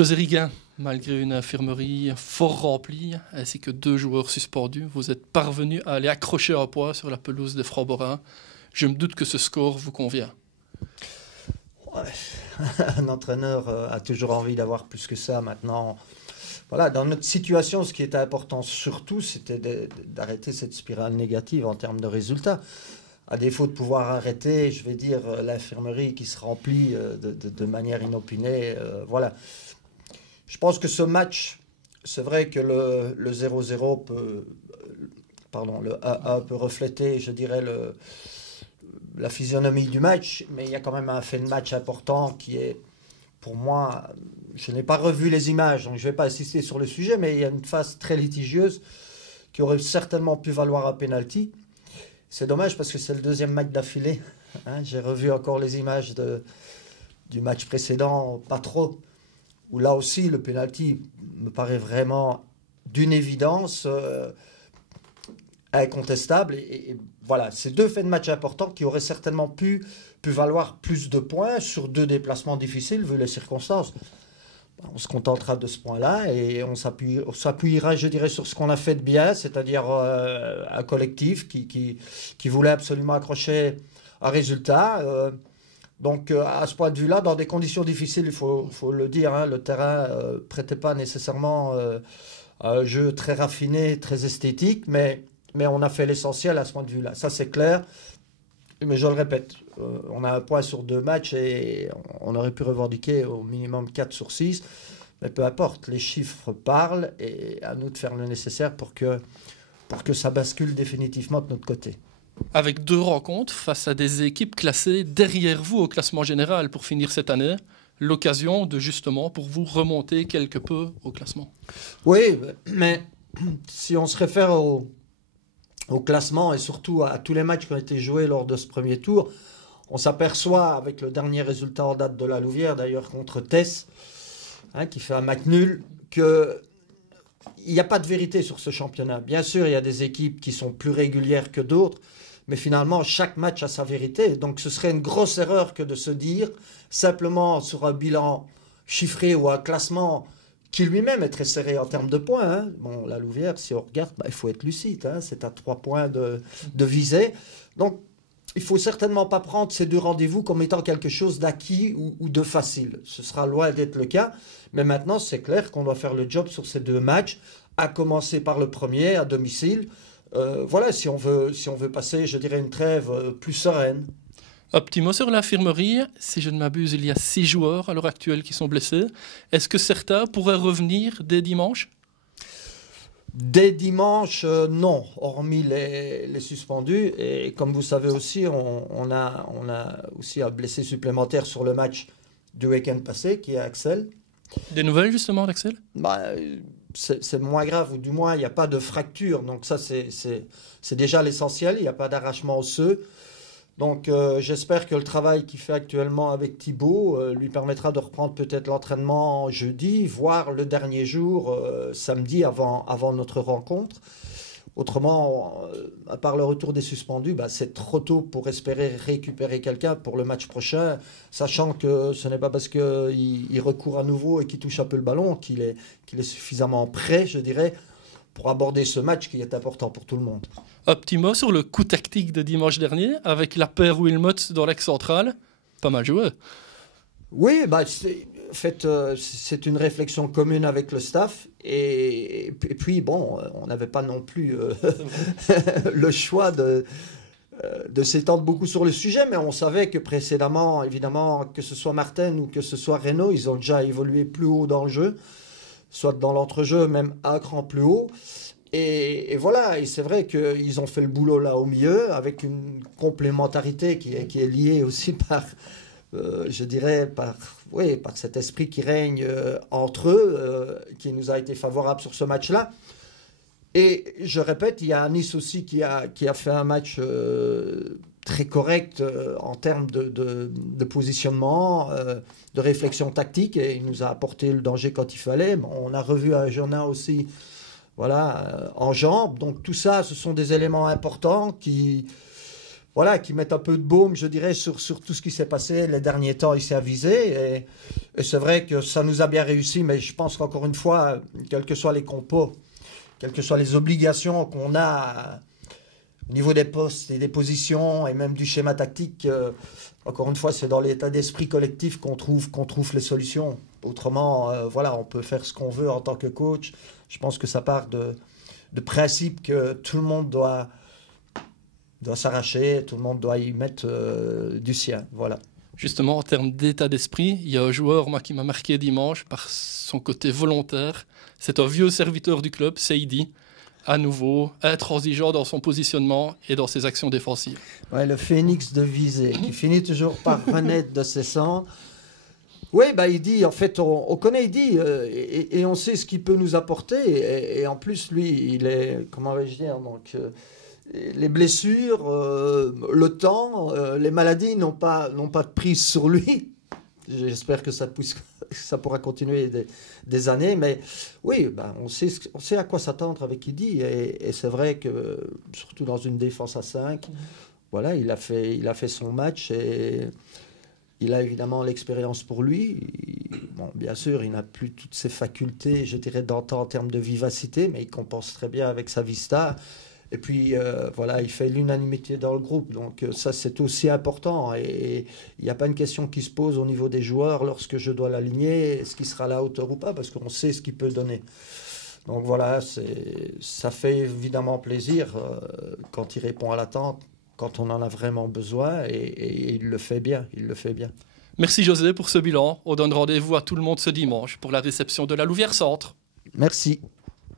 José Riguin, malgré une infirmerie fort remplie, ainsi que 2 joueurs suspendus, vous êtes parvenu à aller accrocher un point sur la pelouse des Francs-Borins. Je me doute que ce score vous convient. Ouais. Un entraîneur a toujours envie d'avoir plus que ça maintenant. Voilà, dans notre situation, ce qui était important surtout, c'était d'arrêter cette spirale négative en termes de résultats. À défaut de pouvoir arrêter, je vais dire, l'infirmerie qui se remplit de manière inopinée. Voilà. Je pense que ce match, c'est vrai que le 0-0 peut... Pardon, le 1-1 peut refléter, je dirais, la physionomie du match, mais il y a quand même un fait de match important qui est, pour moi, je n'ai pas revu les images, donc je ne vais pas insister sur le sujet, mais il y a une phase très litigieuse qui aurait certainement pu valoir un penalty. C'est dommage parce que c'est le 2e match d'affilée. Hein, j'ai revu encore les images du match précédent, pas trop, où là aussi le penalty me paraît vraiment d'une évidence incontestable. Et voilà, c'est 2 faits de match importants qui auraient certainement pu valoir plus de points sur 2 déplacements difficiles vu les circonstances. On se contentera de ce point-là et on s'appuiera, je dirais, sur ce qu'on a fait de bien, c'est-à-dire un collectif qui voulait absolument accrocher un résultat. Donc, à ce point de vue-là, dans des conditions difficiles, il faut le dire, hein, le terrain ne prêtait pas nécessairement un jeu très raffiné, très esthétique, mais on a fait l'essentiel à ce point de vue-là. Ça, c'est clair. Mais je le répète, on a un point sur 2 matchs et on aurait pu revendiquer au minimum 4 sur 6. Mais peu importe, les chiffres parlent et à nous de faire le nécessaire pour que ça bascule définitivement de notre côté. Avec 2 rencontres face à des équipes classées derrière vous au classement général pour finir cette année, l'occasion de justement pour vous remonter quelque peu au classement. Oui, mais si on se réfère au classement et surtout à tous les matchs qui ont été joués lors de ce premier tour, on s'aperçoit avec le dernier résultat en date de la Louvière, d'ailleurs contre Tess, hein, qui fait un match nul, qu'il n'y a pas de vérité sur ce championnat. Bien sûr, il y a des équipes qui sont plus régulières que d'autres, mais finalement, chaque match a sa vérité. Donc ce serait une grosse erreur que de se dire, simplement sur un bilan chiffré ou un classement qui lui-même est très serré en termes de points. Hein. Bon, la Louvière, si on regarde, il faut être lucide. Hein. C'est à 3 points de visée. Donc, il ne faut certainement pas prendre ces 2 rendez-vous comme étant quelque chose d'acquis ou de facile. Ce sera loin d'être le cas. Mais maintenant, c'est clair qu'on doit faire le job sur ces 2 matchs, à commencer par le premier, à domicile. Voilà, si on veut passer, je dirais, une trêve plus sereine. Un petit mot sur l'infirmerie. Si je ne m'abuse, il y a 6 joueurs à l'heure actuelle qui sont blessés. Est-ce que certains pourraient revenir dès dimanche ? Dès dimanche, non, hormis les suspendus. Et comme vous savez aussi, on a aussi un blessé supplémentaire sur le match du week-end passé, qui est Axel. Des nouvelles justement d'Axel ? C'est moins grave, ou du moins il n'y a pas de fracture. Donc ça, c'est déjà l'essentiel. Il n'y a pas d'arrachement osseux. Donc j'espère que le travail qu'il fait actuellement avec Thibaut lui permettra de reprendre peut-être l'entraînement jeudi, voire le dernier jour, samedi, avant notre rencontre. Autrement, à part le retour des suspendus, c'est trop tôt pour espérer récupérer quelqu'un pour le match prochain, sachant que ce n'est pas parce qu'il recourt à nouveau et qu'il touche un peu le ballon qu'il est suffisamment prêt, je dirais, pour aborder ce match qui est important pour tout le monde. Un petit mot sur le coup tactique de dimanche dernier, avec la paire Wilmot dans l'axe central. Pas mal joué. Oui, c'est une réflexion commune avec le staff. Et puis, bon, on n'avait pas non plus le choix de s'étendre beaucoup sur le sujet, mais on savait que précédemment, évidemment, que ce soit Martin ou que ce soit Renaud, ils ont déjà évolué plus haut dans le jeu, soit dans l'entrejeu, même un cran plus haut. Et voilà, et c'est vrai qu'ils ont fait le boulot là au milieu, avec une complémentarité qui est liée aussi par, je dirais, par cet esprit qui règne entre eux, qui nous a été favorable sur ce match-là. Et je répète, il y a Nice aussi qui a fait un match très correct en termes de positionnement, de réflexion tactique, et il nous a apporté le danger quand il fallait. On a revu un Jonin aussi, voilà, en jambes. Donc tout ça, ce sont des éléments importants qui voilà, qui mettent un peu de baume, je dirais, sur tout ce qui s'est passé les derniers temps ici à Visé. Et c'est vrai que ça nous a bien réussi, mais je pense qu'encore une fois, quels que soient les compos, quelles que soient les obligations qu'on a au niveau des postes et des positions et même du schéma tactique, encore une fois, c'est dans l'état d'esprit collectif qu'on trouve les solutions. Autrement, voilà, on peut faire ce qu'on veut en tant que coach. Je pense que ça part de principe que tout le monde doit s'arracher, tout le monde doit y mettre du sien. Voilà. Justement, en termes d'état d'esprit, il y a un joueur moi, qui m'a marqué dimanche par son côté volontaire. C'est un vieux serviteur du club, Seydi, à nouveau intransigeant dans son positionnement et dans ses actions défensives. Ouais, le phénix de Visé, qui finit toujours par renaître de ses cendres. Oui, bah, il dit, en fait, on connaît, il dit, et on sait ce qu'il peut nous apporter. Et en plus, lui, il est, comment vais-je dire, donc, les blessures, le temps, les maladies n'ont pas de prise sur lui. J'espère que ça pourra continuer des années. Mais oui, bah, on sait à quoi s'attendre avec Idi. Et c'est vrai que, surtout dans une défense à 5, voilà, il a fait son match et il a évidemment l'expérience pour lui. Bon, bien sûr, il n'a plus toutes ses facultés, je dirais, d'antan en termes de vivacité, mais il compense très bien avec sa vista. Et puis, voilà, il fait l'unanimité dans le groupe. Donc, ça, c'est aussi important. Et il n'y a pas une question qui se pose au niveau des joueurs lorsque je dois l'aligner, est-ce qu'il sera à la hauteur ou pas, parce qu'on sait ce qu'il peut donner. Donc, voilà, ça fait évidemment plaisir quand il répond à l'attente, quand on en a vraiment besoin. Et il le fait bien, Merci José pour ce bilan. On donne rendez-vous à tout le monde ce dimanche pour la réception de la Louvière Centre. Merci.